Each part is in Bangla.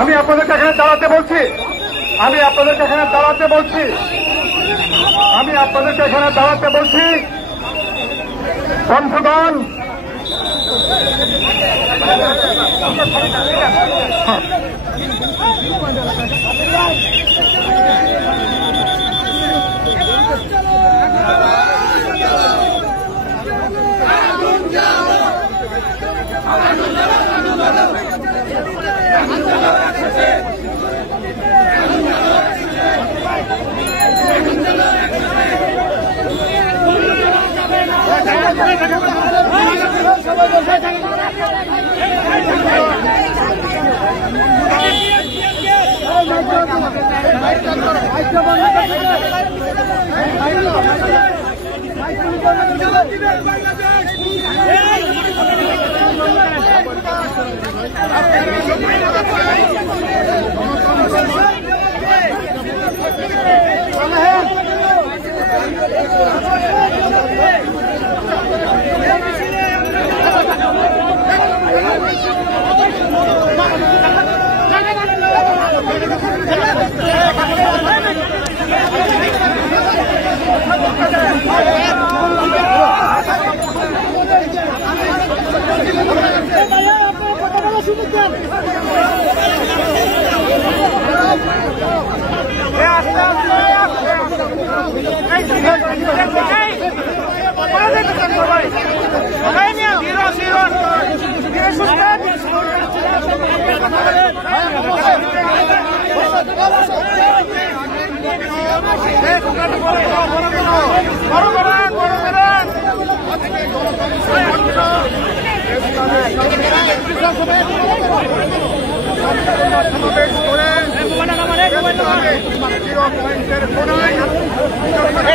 আমি আপনাদেরকে এখানে দাঁড়াতে বলছি, আমি আপনাদেরকে এখানে দাঁড়াতে বলছি, আমি আপনাদেরকে এখানে দাঁড়াতে বলছি। বন্ধুগণ, সমাবেশ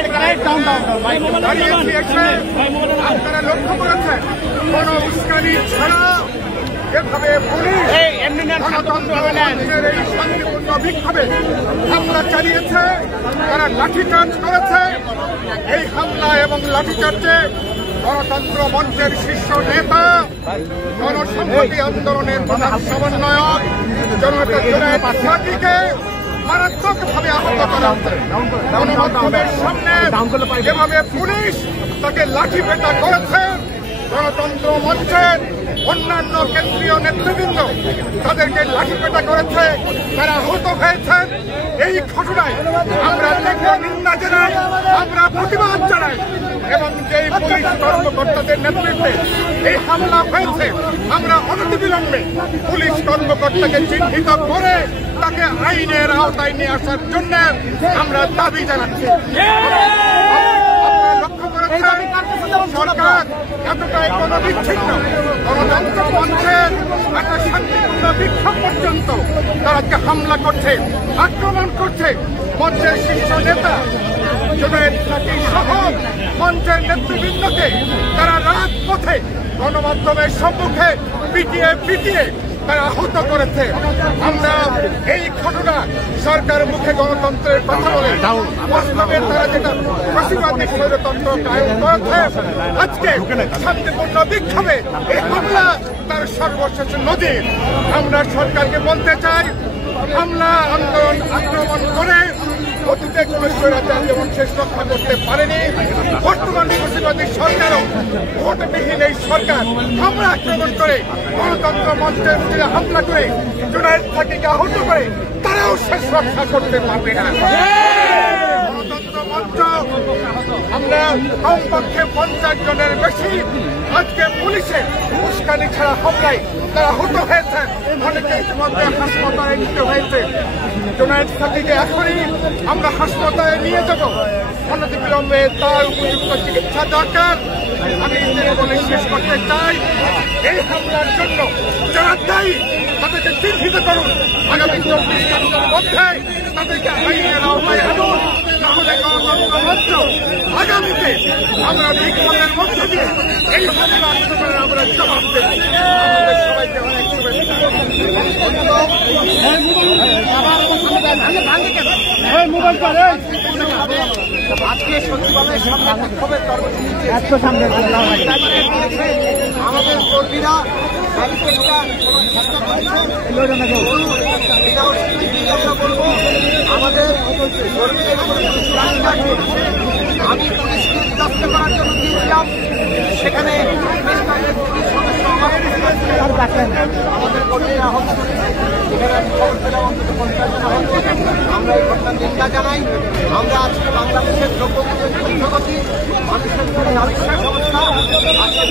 করে দাঁড়িয়েছি এসে আপনারা লক্ষ্য করেছেন কোন উস্কানি ছাড়া এভাবে পুলিশ গণতন্ত্রের এই শান্তিপূর্ণ বিক্ষোভে হামলা চালিয়েছে, তারা লাঠিচার্জ করেছে। এই হামলা এবং লাঠিচার্জে গণতন্ত্র মঞ্চের শীর্ষ নেতা, গণসংহতি আন্দোলনের প্রধান সমন্বয়ক জনতা জুনায়েদ সাকিকে মারাত্মকভাবে আহত করা হচ্ছে। গণমাধ্যমের সামনে যেভাবে পুলিশ তাকে লাঠিপেটা করেছে, গণতন্ত্র মঞ্চের অন্যান্য কেন্দ্রীয় নেতৃবৃন্দ তাদেরকে লাঠিপেটা করেছে, তারা আহত হয়েছেন। এই ঘটনায় আমরা তীব্র নিন্দা জানাই, আমরা প্রতিবাদ জানাই এবং যেই পুলিশ কর্মকর্তাদের নেতৃত্বে এই হামলা হয়েছে, আমরা অনতিবিলম্বে পুলিশ কর্মকর্তাকে চিহ্নিত করে তাকে আইনের আওতায় নিয়ে আসার জন্য আমরা দাবি জানাচ্ছি। আপনারা লক্ষ্য করেছেন সরকার এতটাই বিচ্ছিন্ন, গণতন্ত্র মঞ্চের একটা শান্তিপূর্ণ বিক্ষোভ পর্যন্ত তারা হামলা করছে, আক্রমণ করছে। মঞ্চের শীর্ষ নেতা জুনায়েদ সাকি সহ মঞ্চের নেতৃবৃন্দকে তারা রাজপথে গণমাধ্যমের সম্মুখে পিটিয়ে তারা আহত করেছে। আমরা এই ঘটনা সরকার মুখে গণতন্ত্রের কথা বলে বাস্তবে তারা যেটা ফাঁসিবাদী স্বৈরতন্ত্র কায়েম করেছে, আজকে শান্তিপূর্ণ বিক্ষোভে এই হামলা তার সর্বশেষ নজির। আমরা সরকারকে বলতে চাই, হামলা আন্দোলন আক্রমণ করে অতীতে কোন স্বৈরাচার যেমন শেষ রক্ষা করতে পারেনি, বর্তমান ফাঁসিবাদী সরকারও ভোটবিহীন এই সরকার হামলা আক্রমণ করে গণতন্ত্র মঞ্চের উপরে হামলা করে জুনায়েদ সাকিকে আহত করে তারাও শেষ রক্ষা করতে পারবে না। গণতন্ত্র মঞ্চ আমরা কমপক্ষে 50 জনের বেশি আজকে পুলিশের উস্কানি ছাড়া হামলায় তারা আহত হয়েছেন, অনেকে ইতিমধ্যে হাসপাতালে নিতে হয়েছে। জুনায়েদ সাকিকে এখনই আমরা হাসপাতালে নিয়ে যাব, অনতিবিলম্বে তার উপযুক্ত চিকিৎসা দরকার। আমি বলে শেষ করতে চাই, এই হামলার জন্য যারা দায়ী তাদেরকে চিহ্নিত করুন, আগামী 24 ঘন্টার মধ্যে তাদেরকে আইনের আওতায় আনুন, তাহলে গণতন্ত্র মঞ্চ আগামীতে আমরা বিক্ষোভের মধ্য দিয়ে এই হামলা আক্রমণের আমরা জবাব দেব। আমাদের সবাইকে অনেক শুভেচ্ছা। আজকে সচিবালয়ের সামনে বিক্ষোভের কর্মসূচি আমাদের কর্মীরা আমাদের আমি পুলিশকে বিরক্ত করার জন্য গিয়েছিলাম, সেখানে আমাদের কর্মীরা আহত হচ্ছে। এখানে আমি খবর পেলাম অন্তত 50 জন আহত হচ্ছে। আমরা এই ঘটনার নিন্দা জানাই। আমরা আজকে বাংলাদেশের দ্রব্যমূল্যের ঊর্ধ্বগতি, মানুষের জন্য নারী সমস্যা, আজকে